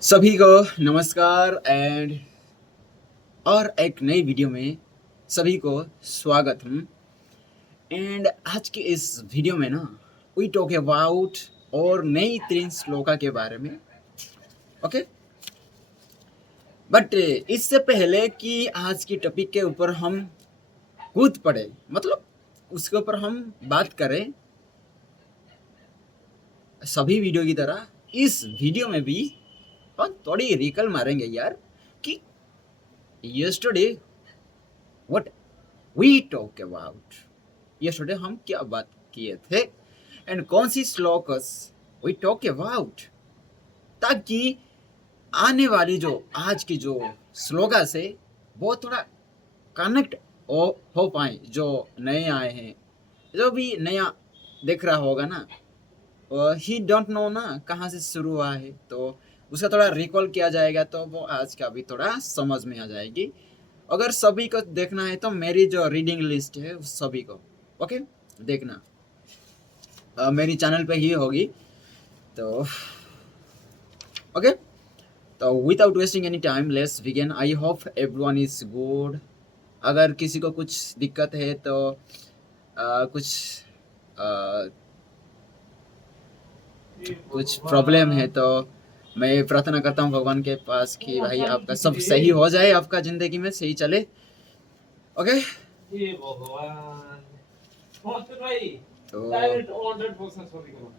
सभी को नमस्कार और एक नई वीडियो में सभी को स्वागत है। एंड आज के इस वीडियो में ना वी टॉक अबाउट और नई 3 श्लोका के बारे में। ओके, बट इससे पहले कि आज की टॉपिक के ऊपर हम कूद पड़े, मतलब उसके ऊपर हम बात करें, सभी वीडियो की तरह इस वीडियो में भी हम थोड़ी रिकल मारेंगे यार कि yesterday what we talk about, yesterday हम क्या बात किए थे एंड कौन सी श्लोकस वी टॉक अबाउट, ताकि आने वाली जो आज की जो श्लोकस है वो थोड़ा कनेक्ट हो पाए। जो नए आए हैं, जो भी नया देख रहा होगा ना, ही डोंट नो ना कहाँ से शुरू हुआ है, तो उसका थोड़ा रिकॉल किया जाएगा तो वो आज का भी थोड़ा समझ में आ जाएगी। अगर सभी को देखना है तो मेरी जो रीडिंग लिस्ट है उस सभी को ओके देखना, मेरी चैनल पे ही होगी। तो ओके, तो without wasting any time let's begin. I hope everyone is good. अगर किसी को कुछ दिक्कत है तो कुछ कुछ प्रॉब्लम है तो मैं प्रार्थना करता हूँ भगवान के पास कि भाई आपका सब सही हो जाए, आपका जिंदगी में सही चले। ओके, ये भगवान भाई तो डायरेक्ट 100% सॉरी करो।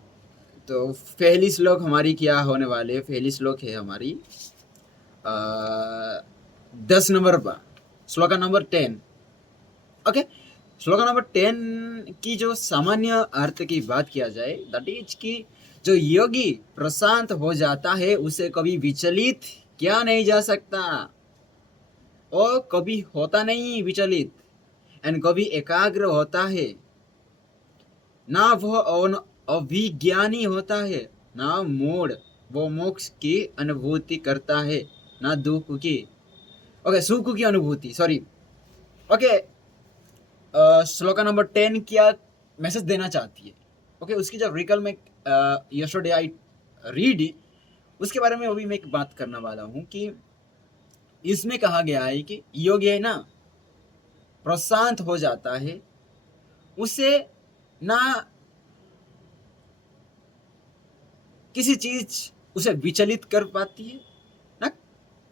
तो पहली श्लोक हमारी क्या होने वाली है? पहली श्लोक है हमारी 10 नंबर पर, shloka number 10। Okay, shloka number 10 की जो सामान्य अर्थ की बात किया जाए, दैट इज कि जो योगी प्रशांत हो जाता है उसे कभी विचलित किया नहीं जा सकता, और कभी होता नहीं विचलित, एंड कभी एकाग्र होता है, ना वह अभिज्ञानी होता है, ना मूढ़, वो मोक्ष की अनुभूति करता है, ना दुख की, ओके सुख की अनुभूति, सॉरी। ओके, श्लोका नंबर 10 क्या मैसेज देना चाहती है? ओके, उसकी जब रिकल में यस्टरडे आई रीड, उसके बारे में अभी मैं एक बात करने वाला हूँ कि इसमें कहा गया है कि योगी है ना प्रशांत हो जाता है, उसे ना किसी चीज उसे विचलित कर पाती है, ना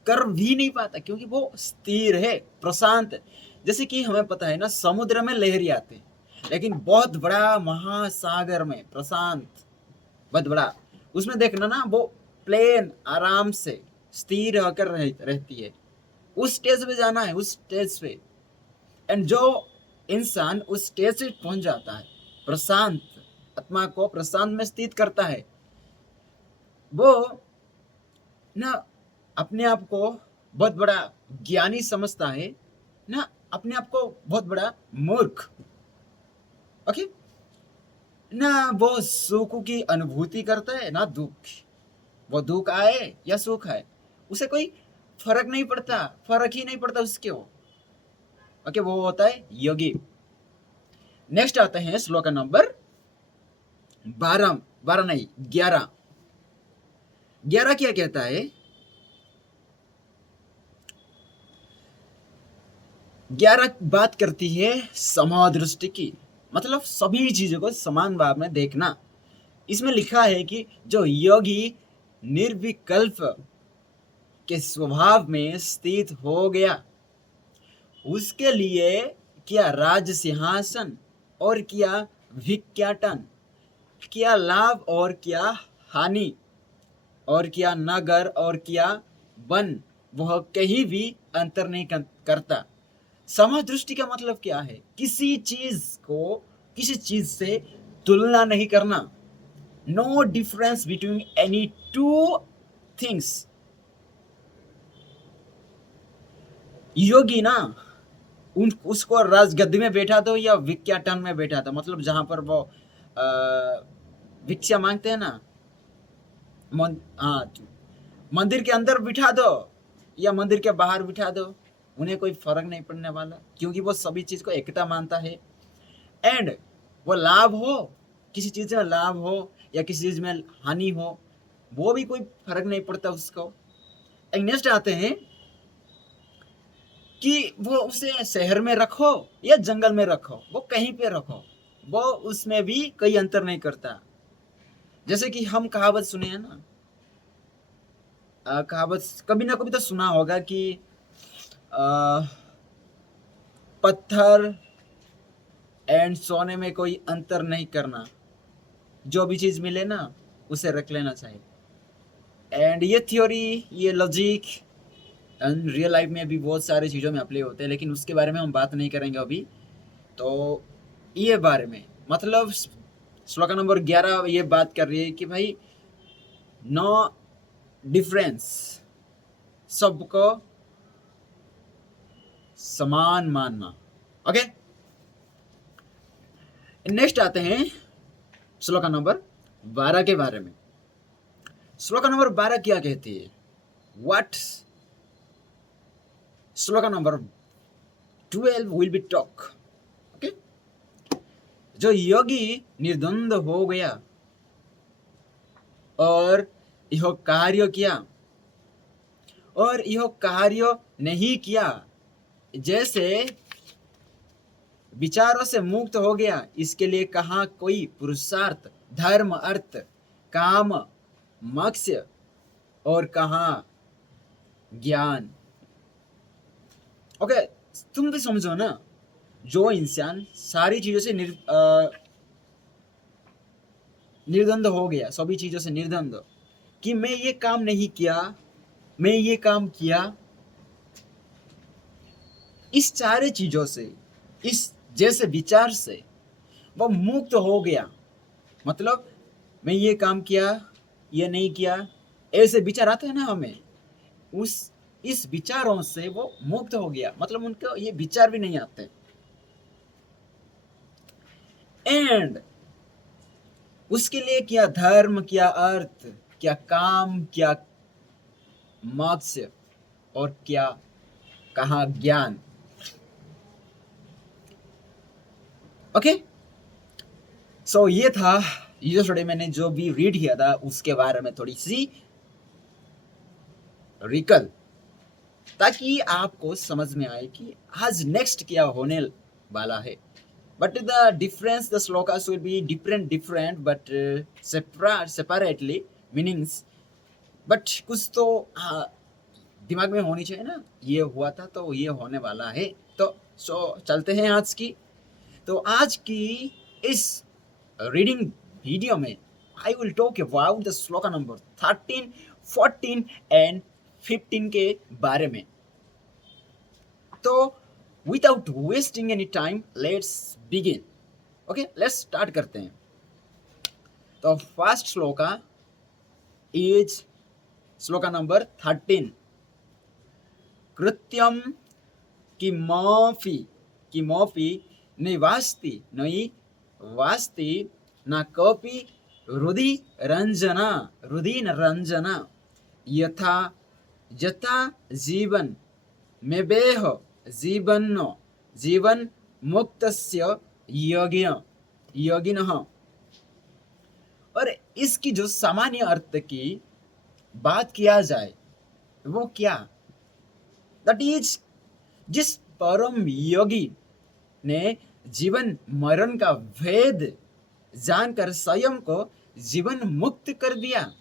कर भी नहीं पाता, क्योंकि वो स्थिर है, प्रशांत। जैसे कि हमें पता है ना, समुद्र में लहरी आते हैं, लेकिन बहुत बड़ा महासागर में प्रशांत, बहुत बड़ा, उसमें देखना ना वो प्लेन आराम से स्थिर होकर रहती है। उस स्टेज पे जाना है, उस स्टेज पे, एंड जो इंसान उस स्टेज पे पहुंच जाता है, प्रशांत, आत्मा को प्रशांत में स्थित करता है, वो ना अपने आप को बहुत बड़ा ज्ञानी समझता है, ना अपने आप को बहुत बड़ा मूर्ख। ओके, ना वो सुख की अनुभूति करता है ना दुख, वो दुख आए या सुख आए उसे कोई फर्क नहीं पड़ता, फर्क ही नहीं पड़ता उसके वो। ओके, वो होता है योगी। नेक्स्ट आते हैं श्लोक नंबर 12, 12 नहीं 11। 11 क्या कहता है? 11 बात करती है समदृष्टि की, मतलब सभी चीजों को समान भाव में देखना। इसमें लिखा है कि जो योगी निर्विकल्प के स्वभाव में स्थित हो गया, उसके लिए क्या राज सिंहासन और क्या भिक्षाटन, क्या लाभ और क्या हानि, और क्या नगर और क्या वन, वह कहीं भी अंतर नहीं करता। समदृष्टि का मतलब क्या है? किसी चीज को किसी चीज से तुलना नहीं करना, no difference between any two things. योगी ना उसको राजगद्दी में बैठा दो या भिक्षाटन में बैठा दो, मतलब जहां पर वो भिक्षा मांगते हैं ना, हाँ, मंदिर के अंदर बिठा दो या मंदिर के बाहर बिठा दो, उन्हें कोई फर्क नहीं पड़ने वाला, क्योंकि वो सभी चीज को एकता मानता है। एंड वो लाभ हो, किसी चीज में लाभ हो या किसी चीज में हानि हो, वो भी कोई फर्क नहीं पड़ता उसको। नेक्स्ट आते हैं कि वो उसे शहर में रखो या जंगल में रखो, वो कहीं पे रखो, वो उसमें भी कोई अंतर नहीं करता। जैसे कि हम कहावत सुने हैं ना, कहावत कभी ना कभी तो सुना होगा कि आ, पत्थर एंड सोने में कोई अंतर नहीं करना, जो भी चीज मिले ना उसे रख लेना चाहिए। एंड ये थ्योरी, ये लॉजिक एंड रियल लाइफ में भी बहुत सारी चीज़ों में अप्लाई होते हैं, लेकिन उसके बारे में हम बात नहीं करेंगे अभी। तो ये बारे में मतलब श्लोका नंबर 11 ये बात कर रही है कि भाई नो डिफरेंस, सबको समान मानना। ओके, नेक्स्ट आते हैं श्लोका नंबर 12 के बारे में। श्लोका नंबर 12 क्या कहती है? What shloka number 12 will be talk. Okay, जो योगी निर्द्वंद हो गया और यह कार्य किया और यह कार्य नहीं किया, जैसे विचारों से मुक्त हो गया, इसके लिए कहाँ कोई पुरुषार्थ, धर्म, अर्थ, काम, मोक्ष और कहाँ ज्ञान। ओके, तुम भी समझो ना, जो इंसान सारी चीजों से निर्द्वंद हो गया, सभी चीजों से निर्द्वंद, कि मैं ये काम नहीं किया, मैं ये काम किया, इस सारे चीजों से, इस जैसे विचार से वो मुक्त हो गया। मतलब मैं ये काम किया, ये नहीं किया, ऐसे विचार आते हैं ना हमें, उस इस विचारों से वो मुक्त हो गया, मतलब उनको ये विचार भी नहीं आते। एंड उसके लिए क्या धर्म, क्या अर्थ, क्या काम, क्या मोक्ष और क्या कहा ज्ञान। ओके, सो ये था ये थोड़े मैंने जो भी रीड किया था उसके बारे में थोड़ी सी रिकल, ताकि आपको समझ में आए कि आज नेक्स्ट क्या होने वाला है। But the difference, the shlokas will be different but separately meanings. But कुछ तो दिमाग में होनी चाहिए ना, ये हुआ था तो ये होने वाला है। तो चलते हैं आज की। तो आज की इस रीडिंग वीडियो में I will talk about the shloka number 13, 14 and 15 के बारे में। तो without wasting any time let's begin. Okay, let's start करते हैं। तो first shloka is shloka number 13। कृत्यम किमपि नैवास्ति नयि वास्ति न कोऽपि रुधिरञ्जना यथा यथा जीवन मेवेह जीवन मुक्तस्य योगिनः। और इसकी जो सामान्य अर्थ की बात किया जाए वो क्या, दैट इज जिस परम योगी ने जीवन मरण का भेद जानकर स्वयं को जीवन मुक्त कर दिया,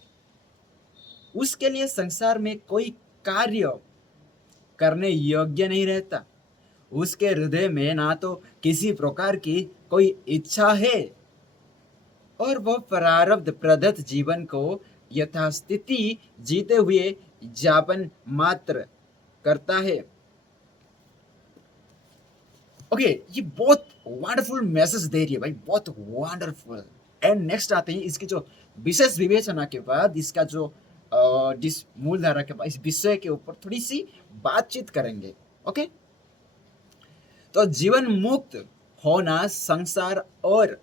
उसके लिए संसार में कोई कार्य करने योग्य नहीं रहता। उसके हृदय में ना तो किसी प्रकार की कोई इच्छा है और वह प्रारब्ध प्रदत्त जीवन को यथास्थिति जीते हुए जापन मात्र करता है। ओके, ये बहुत वंडरफुल मैसेज दे रही है भाई, बहुत वंडरफुल। एंड नेक्स्ट आते हैं इसकी जो विशेष विवेचना के बाद, इसका जो जिस मूल धारा के बाद इस विषय के ऊपर थोड़ी सी बातचीत करेंगे। ओके, तो जीवन मुक्त होना संसार और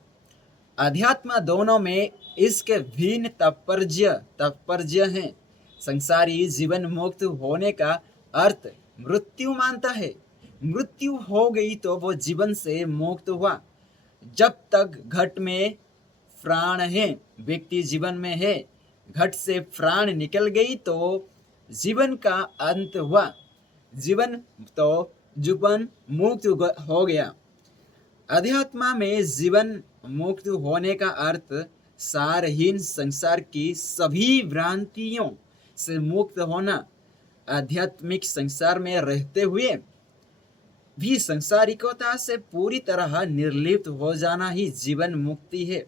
अध्यात्म दोनों में इसके भिन्न तात्पर्य हैं। संसारी जीवन मुक्त होने का अर्थ मृत्यु मानता है। मृत्यु हो गई तो वो जीवन से मुक्त हुआ। जब तक घट में प्राण है, व्यक्ति जीवन में है, घट से प्राण निकल गई तो जीवन का अंत हुआ, जीवन तो जीवन मुक्त हो गया। अध्यात्म में जीवन मुक्त होने का अर्थ सारहीन संसार की सभी भ्रांतियों से मुक्त होना। आध्यात्मिक संसार में रहते हुए भी संसारिकता से पूरी तरह निर्लिप्त हो जाना ही जीवन मुक्ति है।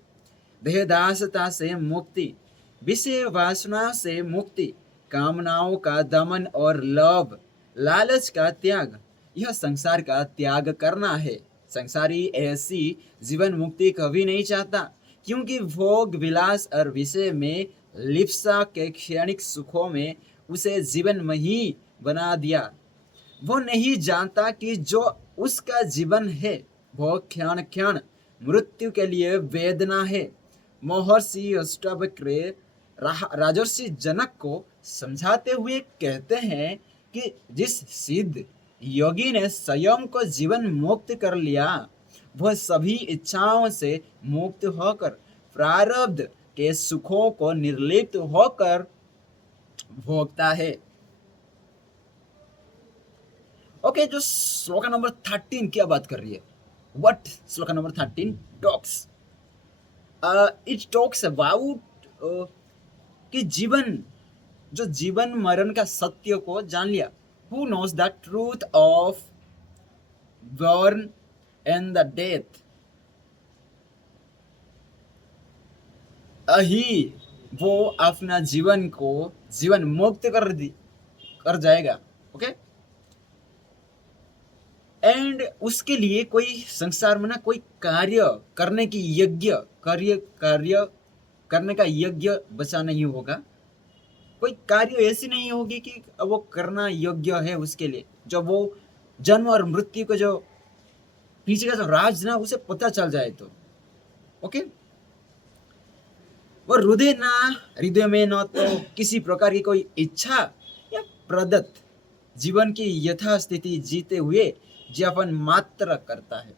देहदासता से मुक्ति, विषय वासना से मुक्ति, कामनाओं का दमन और लोभ लालच का त्याग, यह संसार का त्याग करना है। संसारी ऐसी जीवन मुक्ति कभी नहीं चाहता, क्योंकि भोग विलास और विषय में लिप्सा के क्षणिक सुखों में उसे जीवन में ही बना दिया। वो नहीं जानता कि जो उसका जीवन है वो क्षण क्षण मृत्यु के लिए वेदना है। महर्षि अष्टावक्र राजर्षि जनक को समझाते हुए कहते हैं कि जिस सिद्ध योगी ने स्वयं को जीवन मुक्त कर लिया, वह सभी इच्छाओं से मुक्त होकर प्रारब्ध के सुखों को निर्लिप्त होकर भोगता है। ओके, जो श्लोक नंबर 13 क्या बात कर रही है? व्हाट श्लोक number 13 talks? It talks about कि जीवन, जो जीवन मरण का सत्य को जान लिया, who knows the truth of birth and the death, ही वो अपना जीवन को जीवन मुक्त कर जाएगा। ओके, एंड उसके लिए कोई संसार में ना कोई कार्य करने की यज्ञ कार्य करने का यज्ञ बचा नहीं होगा। कोई कार्य ऐसी नहीं होगी कि वो करना योग्य है उसके लिए, जब वो जन्म और मृत्यु को जो पीछे का जो राज ना उसे पता चल जाए तो। ओके, वो हृदय में न तो किसी प्रकार की कोई इच्छा या प्रदत्त जीवन की यथास्थिति जीते हुए ज्ञापन मात्र करता है।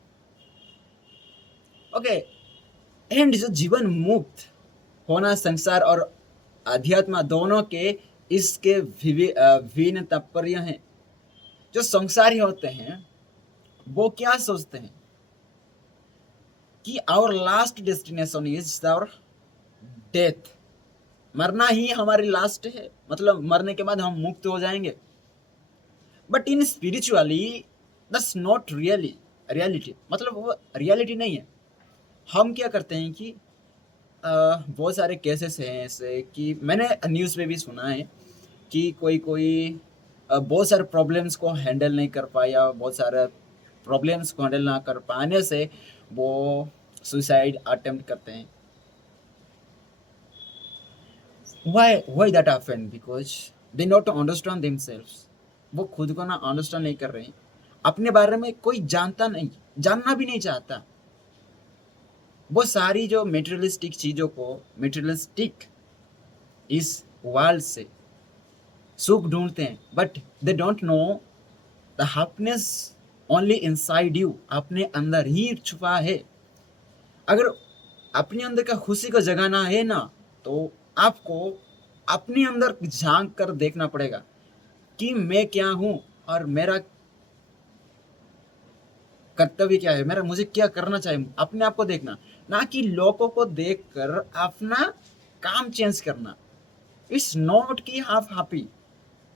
ओके, एंड जो जीवन मुक्त होना संसार और अध्यात्म दोनों के इसके भिन्न तात्पर्य हैं। जो संसारी होते हैं वो क्या सोचते हैं कि our last destination is our death, मरना ही हमारी लास्ट है, मतलब मरने के बाद हम मुक्त हो जाएंगे। But in spiritually that's not reality, मतलब वो रियलिटी नहीं है। हम क्या करते हैं कि बहुत सारे केसेस हैं ऐसे कि मैंने न्यूज़ में भी सुना है कि कोई बहुत सारे प्रॉब्लम्स को हैंडल नहीं कर पाया, बहुत सारे प्रॉब्लम्स को हैंडल ना कर पाने से वो सुसाइड अटेम्प्ट करते हैं। Why that happen? Because they not understand themselves. वो खुद को ना अंडरस्टैंड नहीं कर रहे हैं, अपने बारे में कोई जानता नहीं, जानना भी नहीं चाहता। वो सारी जो मेटेरियलिस्टिक चीज़ों को, मेटेरियलिस्टिक इस वर्ल्ड से सुख ढूंढते हैं, but they don't know the happiness only inside you, अपने अंदर ही छुपा है। अगर अपने अंदर का खुशी को जगाना है ना, तो आपको अपने अंदर झांक कर देखना पड़ेगा कि मैं क्या हूं और मेरा कर्तव्य क्या है, मुझे क्या करना चाहिए। अपने आप को देखना, ना कि लोगों को देखकर अपना काम चेंज करना। इट्स नॉट कि आप हैप्पी,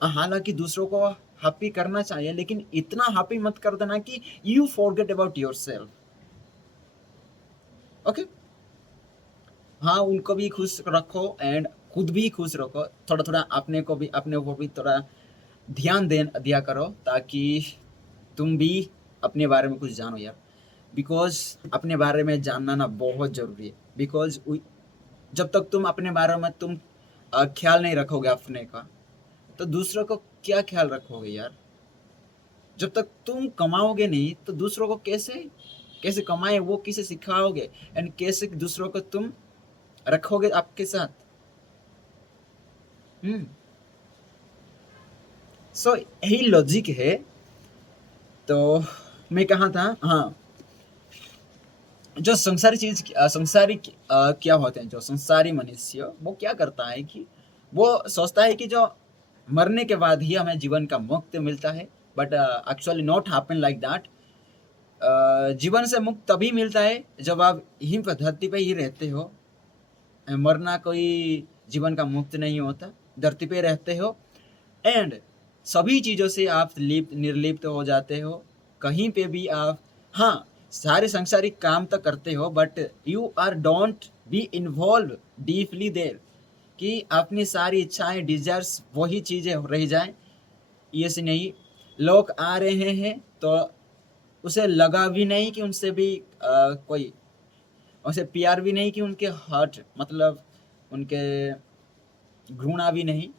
हालांकि दूसरों को हैप्पी करना चाहिए, लेकिन इतना हैप्पी मत कर देना कि you forget about yourself. Okay, हाँ, उनको भी खुश रखो एंड खुद भी खुश रखो। थोड़ा थोड़ा अपने को भी थोड़ा ध्यान दिया करो, ताकि तुम भी अपने बारे में कुछ जानो यार। बिकॉज अपने बारे में जानना ना बहुत ज़रूरी है। बिकॉज जब तक तुम अपने बारे में तुम ख्याल नहीं रखोगे अपने का, तो दूसरों को क्या ख्याल रखोगे यार। जब तक तुम कमाओगे नहीं तो दूसरों को कैसे कमाए वो किसे सिखाओगे, एंड कैसे दूसरों को तुम रखोगे आपके साथ। सो यही लॉजिक है। तो मैं कहाँ था, हाँ, जो संसारी चीज संसारी क्या होते हैं, जो संसारी मनुष्य वो क्या करता है कि वो सोचता है कि जो मरने के बाद ही हमें जीवन का मुक्त मिलता है, but actually not happen like that. जीवन से मुक्त तभी मिलता है जब आप यहीं पर धरती पे ही रहते हो। मरना कोई जीवन का मुक्त नहीं होता, धरती पे रहते हो एंड सभी चीज़ों से आप लिप्त निर्लिप्त हो जाते हो। कहीं पे भी आप, हाँ, सारे सांसारिक काम तो करते हो but you are don't be involve deeply there, कि अपनी सारी इच्छाएं डिजायर्स वही चीज़ें रह जाएं। ये से नहीं, लोग आ रहे हैं तो उसे लगा भी नहीं कि उनसे भी कोई, उसे प्यार भी नहीं कि उनके हर्ट, मतलब उनके घृणा भी नहीं,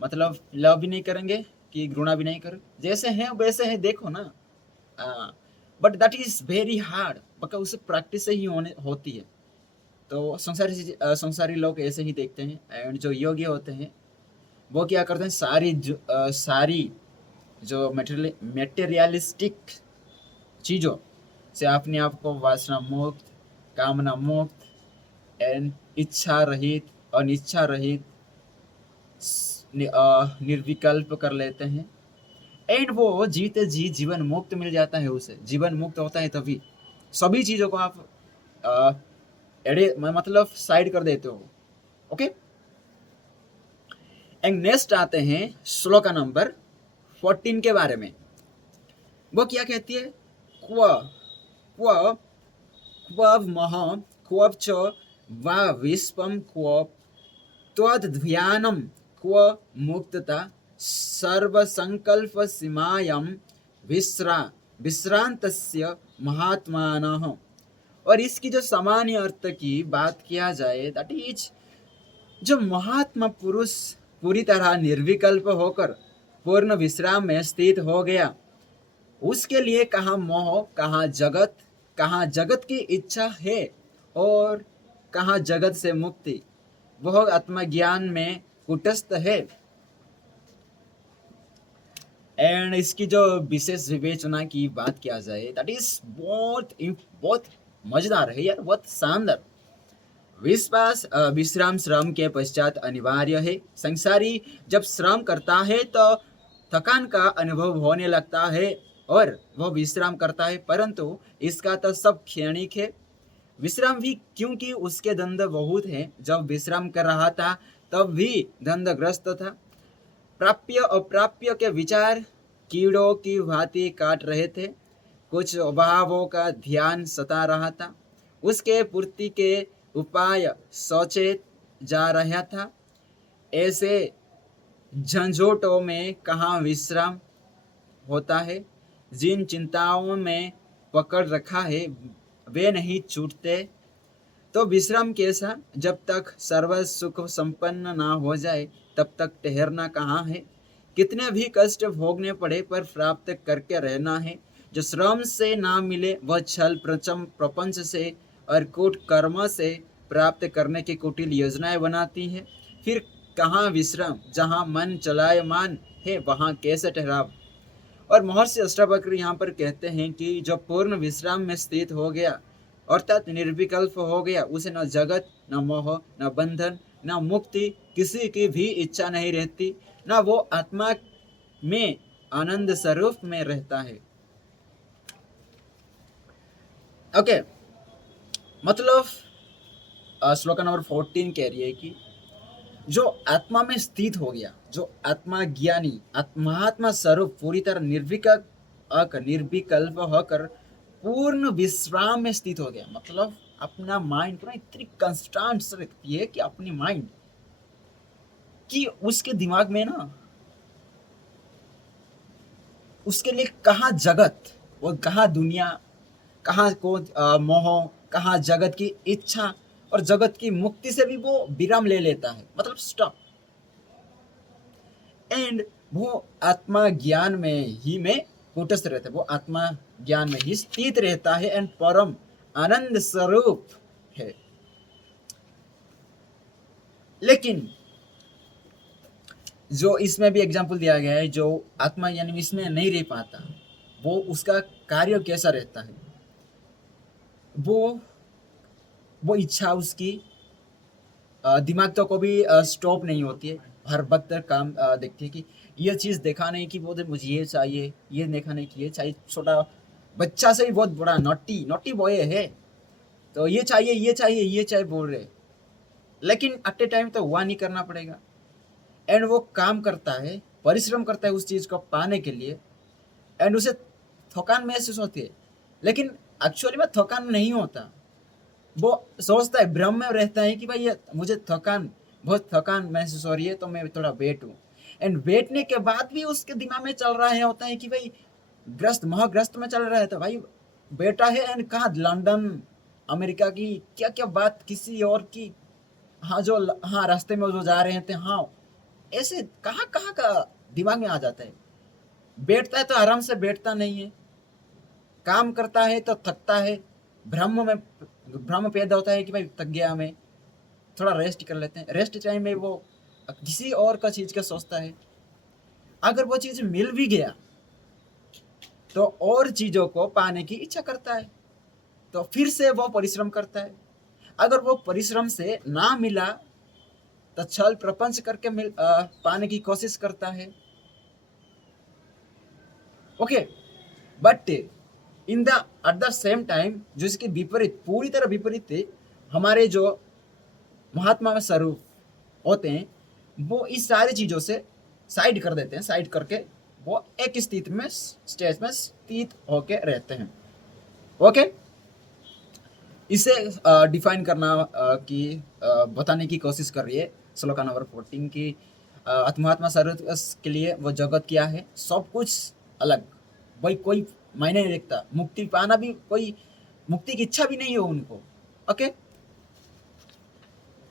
मतलब लव भी नहीं करेंगे कि घृणा भी नहीं करें, जैसे हैं वैसे हैं, देखो ना। But that is very hard, because उसे प्रैक्टिस से ही होने होती है। तो संसारी लोग ऐसे ही देखते हैं एंड जो योगी होते हैं वो क्या करते हैं, सारी जो मेटेरियलिस्टिक चीज़ों से अपने आप को वासना मुक्त, कामना मुक्त एंड इच्छा रहित, अनिच्छा रहित, निर्विकल्प कर लेते हैं एंड वो जीते जी जीवन मुक्त मिल जाता है उसे। जीवन मुक्त होता है तभी सभी चीज़ों को आप अ, मतलब साइड कर देते हो। ओके, एंड नेक्स्ट आते हैं श्लोक नंबर 14 के बारे में। वो क्या कहती है, क्व क्व क्व मह क्व च वा विश्वम क्व त्वद्ध्यानम क्व मुक्तता सर्वसंकल्प सीमायां विश्रांतस्य महात्मानः। और इसकी जो सामान्य अर्थ की बात किया जाए, दैट इज जो महात्मा पुरुष पूरी तरह निर्विकल्प होकर पूर्ण विश्राम में स्थित हो गया, उसके लिए कहाँ मोह, कहाँ जगत की इच्छा है और कहाँ जगत से मुक्ति, वह आत्मज्ञान में कुटस्थ है। एंड इसकी जो विशेष विवेचना की बात किया जाए, दैट इज बहुत मजेदार है यार, बहुत शानदार। विश्राम श्रम के पश्चात अनिवार्य है। संसारी जब श्रम करता है तो थकान का अनुभव होने लगता है और वह विश्राम करता है, परंतु इसका तो सब क्षणिक है। विश्राम भी, क्योंकि उसके दंड बहुत हैं। जब विश्राम कर रहा था तब भी दंडग्रस्त था। प्राप्य अप्राप्य के विचार कीड़ों की भांति काट रहे थे। कुछ अभावों का ध्यान सता रहा था। उसके पूर्ति के उपाय सोचे जा रहा था। ऐसे झंझोटों में कहाँ विश्राम होता है। जिन चिंताओं में पकड़ रखा है वे नहीं छूटते, तो विश्राम कैसा। जब तक सर्व सुख संपन्न ना हो जाए तब तक ठहरना कहाँ है। कितने भी कष्ट भोगने पड़े पर प्राप्त करके रहना है। जो श्रम से ना मिले वह छल प्रपंच से और कूट कर्म से प्राप्त करने की कुटिल योजनाएं बनाती है। फिर कहाँ विश्राम, जहाँ मन चलायमान है वहाँ कैसे ठहराव। और महर्षि अष्टावक्र यहाँ पर कहते हैं कि जो पूर्ण विश्राम में स्थित हो गया अर्थात निर्विकल्प हो गया, उसे न जगत, न मोह, न बंधन, न मुक्ति, किसी की भी इच्छा नहीं रहती, न वो आत्मा में आनंद स्वरूप में रहता है। ओके, मतलब श्लोक नंबर 14 कह रही है कि जो आत्मा में स्थित हो गया, जो आत्मा ज्ञानी, महात्मा स्वरूप पूरी तरह निर्विकल्प होकर पूर्ण विश्राम में स्थित हो गया, मतलब अपना माइंड पूरा इतनी कंस्टेंट से रखती है कि अपनी माइंड कि उसके दिमाग में ना उसके लिए कहाँ जगत और कहाँ दुनिया, कहाँ को मोह, कहाँ जगत की इच्छा और जगत की मुक्ति से भी वो विराम ले लेता है, मतलब स्टॉप। एंड वो आत्मा ज्ञान में कूटस्थ रहता है, वो आत्मा ज्ञान में ही स्थित रहता है एंड परम आनंद स्वरूप है। लेकिन जो इसमें भी एग्जाम्पल दिया गया है, जो आत्मा यानी इसमें नहीं रह पाता, वो उसका कार्य कैसा रहता है। वो वो इच्छा उसकी दिमाग तो कभी स्टॉप नहीं होती है, हर वक्त काम देखती है कि ये चीज़ देखा नहीं कि वो मुझे ये चाहिए, ये देखा नहीं कि ये चाहिए। छोटा बच्चा से ही बहुत बड़ा नॉटी नॉटी बॉय है, तो ये चाहिए ये चाहिए ये चाहिए बोल रहे, लेकिन एट ए टाइम तो हुआ नहीं, करना पड़ेगा। एंड वो काम करता है, परिश्रम करता है उस चीज़ को पाने के लिए, एंड उसे थकान महसूस होती है, लेकिन एक्चुअली में थकान नहीं होता। वो सोचता है, भ्रम में रहता है कि भाई ये मुझे बहुत थकान महसूस हो रही है, तो मैं थोड़ा बैठूं। एंड बैठने के बाद भी उसके दिमाग में चल रहा है होता है कि भाई ग्रस्त महाग्रस्त में चल रहा है, तो भाई बेटा है एंड कहाँ लंदन अमेरिका की क्या क्या बात किसी और की। हाँ जो हाँ रास्ते में जो जा रहे थे, हाँ ऐसे कहाँ कहाँ का दिमाग में आ जाता है। बैठता है तो आराम से बैठता नहीं है, काम करता है तो थकता है, भ्रम में भ्रम पैदा होता है कि भाई थक गया, मैं थोड़ा रेस्ट कर लेते हैं। रेस्ट टाइम में वो किसी और का चीज़ का सोचता है। अगर वो चीज़ मिल भी गया तो और चीज़ों को पाने की इच्छा करता है, तो फिर से वो परिश्रम करता है। अगर वो परिश्रम से ना मिला तो छल प्रपंच करके पाने की कोशिश करता है। Okay, but in the at the same time जो इसके विपरीत, पूरी तरह विपरीत है, हमारे जो महात्मा में स्वरूप होते हैं, वो इस सारी चीज़ों से साइड कर देते हैं, साइड करके वो एक स्थिति में स्टेज में स्थित होके रहते हैं। ओके, इसे डिफाइन करना की बताने की कोशिश कर रही है श्लोका नंबर 14 की महात्मा स्वरूप के लिए वो जगत क्या है, सब कुछ अलग, भाई कोई मायने नहीं रखता, मुक्ति पाना भी कोई मुक्ति की इच्छा भी नहीं है उनको। ओके,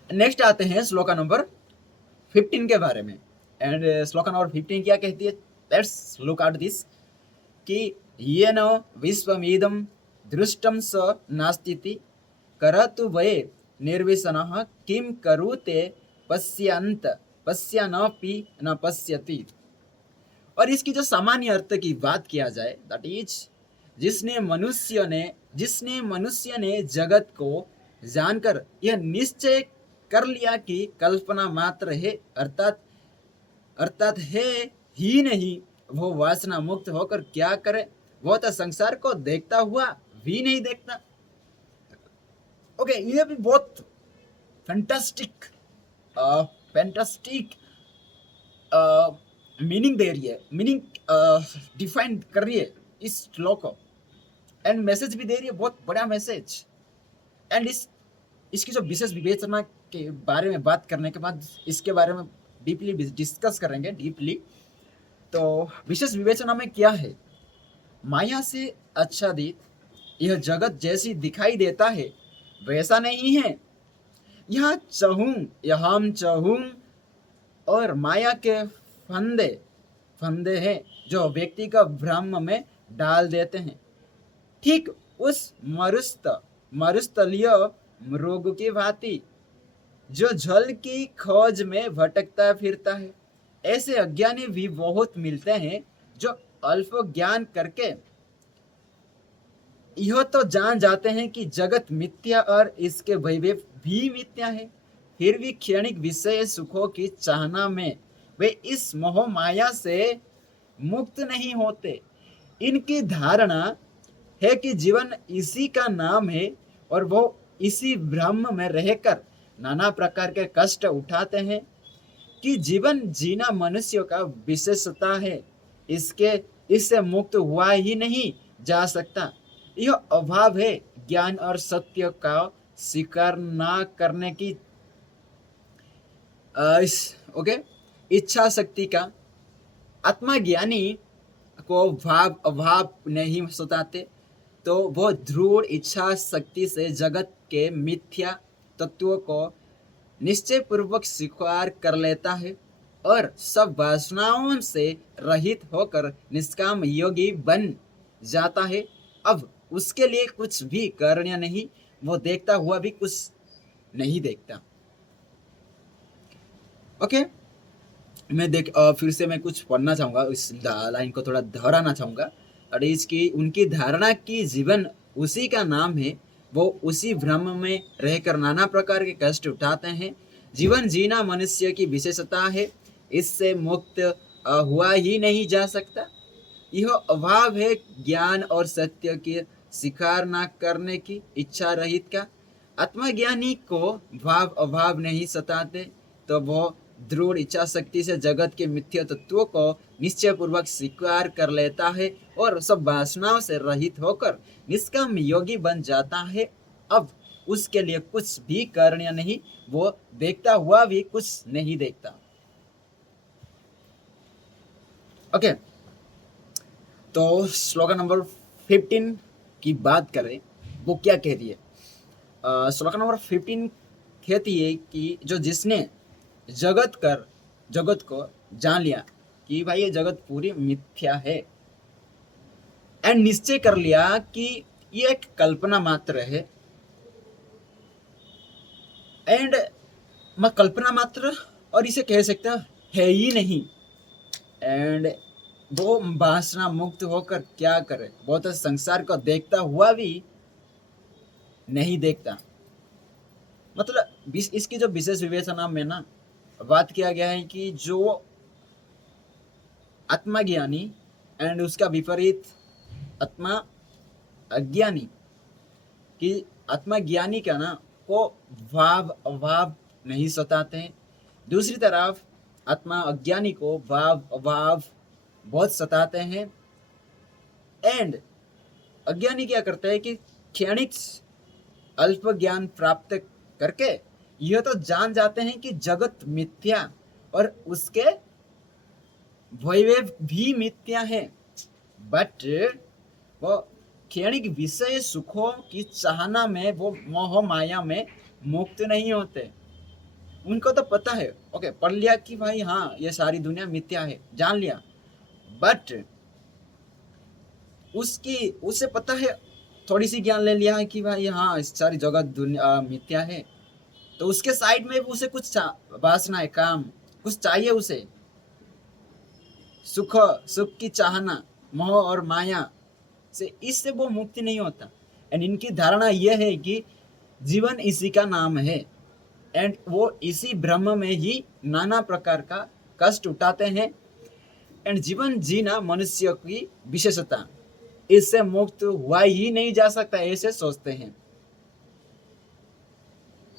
नेक्स्ट आते हैं श्लोका नंबर 15 के बारे में। एंड श्लोका नंबर 15 क्या कहती है, लेट्स लुक एट दिस कि ये न विश्वमिदं दृष्टं स नास्तीति करतु वै निर्विशनः किं करुते पश्यन्त पश्यन्नपि न पश्यति। और इसकी जो सामान्य अर्थ की बात किया जाए, दैट इज जिसने मनुष्य ने जगत को जानकर यह निश्चय कर लिया कि कल्पना मात्र है, अर्थात अर्थात है ही नहीं, वो वासना मुक्त होकर क्या करे, वो तो संसार को देखता हुआ भी नहीं देखता। ओके, ये भी बहुत फैंटास्टिक फैंटास्टिक मीनिंग दे रही है, मीनिंग डिफाइन कर रही है इस श्लोक को, एंड मैसेज भी दे रही है, बहुत बड़ा मैसेज। एंड इसकी जो विशेष विवेचना के बारे में बात करने के बाद इसके बारे में डीपली डिस्कस करेंगे डीपली। तो विशेष विवेचना में क्या है, माया से आच्छादित यह जगत जैसी दिखाई देता है वैसा नहीं है। यह चहूं यहां चहूं और माया के फंदे फंदे हैं जो व्यक्ति का भ्रम में डाल देते हैं, ठीक उस मरुस्थलीय मृग की भांति जो जल की खोज में भटकता फिरता है। ऐसे अज्ञानी भी बहुत मिलते हैं जो अल्प ज्ञान करके यह तो जान जाते हैं कि जगत मिथ्या और इसके वैभव भी मिथ्या है, फिर भी क्षणिक विषय सुखों की चाहना में वे इस मोह माया से मुक्त नहीं होते। इनकी धारणा है कि जीवन इसी का नाम है और वो इसी भ्रम में रहकर नाना प्रकार के कष्ट उठाते हैं कि जीवन जीना मनुष्य का विशेषता है, इससे मुक्त हुआ ही नहीं जा सकता। यह अभाव है ज्ञान और सत्य का स्वीकार ना करने की इच्छा शक्ति का। आत्मज्ञानी को भाव अभाव नहीं सताते, तो वो दृढ़ इच्छा शक्ति से जगत के मिथ्या तत्वों को निश्चय पूर्वक स्वीकार कर लेता है और सब वासनाओं से रहित होकर निष्काम योगी बन जाता है। अब उसके लिए कुछ भी करना नहीं, वो देखता हुआ भी कुछ नहीं देखता। ओके, फिर से मैं कुछ पढ़ना चाहूँगा, इस लाइन को थोड़ा दोहराना चाहूँगा। और इसकी उनकी धारणा की जीवन उसी का नाम है वो उसी भ्रम में रहकर नाना प्रकार के कष्ट उठाते हैं। जीवन जीना मनुष्य की विशेषता है, इससे मुक्त हुआ ही नहीं जा सकता। यह अभाव है ज्ञान और सत्य की स्वीकार न करने की इच्छा रहित का। आत्मज्ञानी को भाव अभाव नहीं सताते, तो वह दृढ़ इच्छा शक्ति से जगत के मिथ्या तत्वों को निश्चय पूर्वक स्वीकार कर लेता है और सब वासनाओं से रहित होकर निष्काम योगी बन जाता है। अब उसके लिए कुछ भी करना नहीं, वो देखता हुआ भी कुछ नहीं देखता। ओके, तो श्लोक नंबर 15 की बात करें, वो क्या कह रही है? श्लोक नंबर 15 कहती है कि जो जिसने जगत को जान लिया कि भाई ये जगत पूरी मिथ्या है, एंड निश्चय कर लिया कि ये एक कल्पना मात्र है, एंड मैं कल्पना मात्र और इसे कह सकता है ही नहीं, एंड वो वासना मुक्त होकर क्या करे, वो तो संसार को देखता हुआ भी नहीं देखता। मतलब इसकी जो विशेष विवेचना में ना बात किया गया है कि जो आत्मज्ञानी एंड उसका विपरीत आत्मा अज्ञानी, कि आत्मज्ञानी का ना को भाव अभाव नहीं सताते हैं, दूसरी तरफ आत्मा अज्ञानी को भाव अभाव बहुत सताते हैं। एंड अज्ञानी क्या करता है कि क्षणिक अल्प ज्ञान प्राप्त करके यह तो जान जाते हैं कि जगत मिथ्या और उसके वैभव भी मिथ्या है, बट वो क्षणिक विषय सुखों की चाहना में, वो मोह माया में मुक्त नहीं होते। उनको तो पता है, ओके, पढ़ लिया कि भाई हाँ ये सारी दुनिया मिथ्या है, जान लिया, बट उसे पता है, थोड़ी सी ज्ञान ले लिया है कि भाई हाँ सारी जगत दुनिया मिथ्या है, तो उसके साइड में उसे कुछ वासना है, काम कुछ चाहिए उसे, सुख की चाहना, मोह और माया से, इससे वो मुक्ति नहीं होता। एंड इनकी धारणा यह है कि जीवन इसी का नाम है, एंड वो इसी ब्रह्म में ही नाना प्रकार का कष्ट उठाते हैं, एंड जीवन जीना मनुष्य की विशेषता, इससे मुक्त हुआ ही नहीं जा सकता, ऐसे सोचते हैं।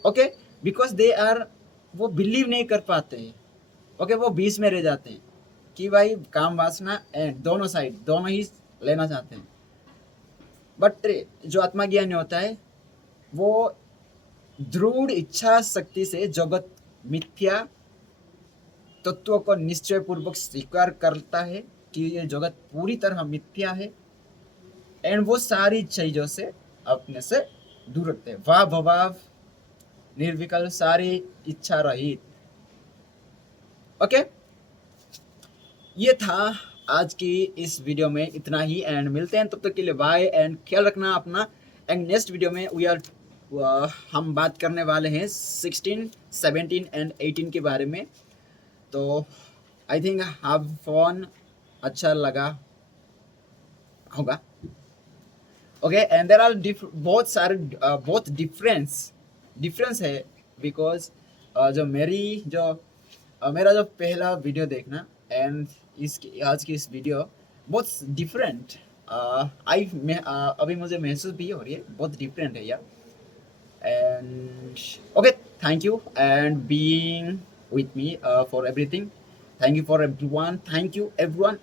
ओके, बिकॉज दे आर, वो बिलीव नहीं कर पाते हैं। ओके, वो बीच में रह जाते हैं कि भाई काम वासना एंड दोनों साइड, दोनों ही लेना चाहते हैं। बट जो आत्मज्ञानी होता है वो दृढ़ इच्छा शक्ति से जगत मिथ्या तत्व को निश्चय पूर्वक स्वीकार करता है कि ये जगत पूरी तरह मिथ्या है, एंड वो सारी चीजों से अपने से दूर रखते हैं, वाह भवाव निर्विकल्प, सारी इच्छा रहित। ओके, ये था आज की इस वीडियो में, इतना ही, एंड मिलते हैं तब तक के लिए बाय, एंड ख्याल रखना अपना। एंड नेक्स्ट वीडियो में हम बात करने वाले हैं 16, 17 एंड 18 के बारे में। तो आई थिंक आप फोन अच्छा लगा होगा। ओके, एंड देयर आर बहुत सारे बहुत डिफरेंस है, बिकॉज जो मेरा जो पहला वीडियो देखना एंड आज की इस वीडियो बहुत डिफरेंट, अभी मुझे महसूस भी हो रही है, बहुत डिफरेंट है यार। And okay, thank you and being with me for everything. Thank you for everyone. Thank you everyone,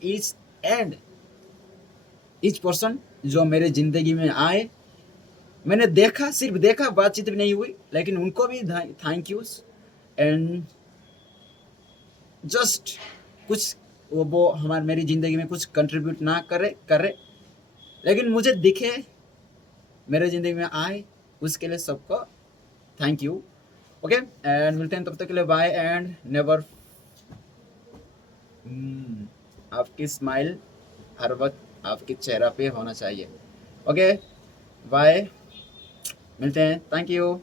each person जो मेरे जिंदगी में आए, मैंने देखा, सिर्फ देखा, बातचीत भी नहीं हुई, लेकिन उनको भी थैंक यू। एंड जस्ट कुछ वो हमारे मेरी ज़िंदगी में कुछ कंट्रीब्यूट ना करे, लेकिन मुझे दिखे, मेरे ज़िंदगी में आए, उसके लिए सबको थैंक यू। ओके, एंड मिलते हैं तब तक के लिए, बाय, एंड नेवर। आपकी स्माइल हर वक्त आपके चेहरा पे होना चाहिए। ओके, बाय, मिलते हैं, थैंक यू।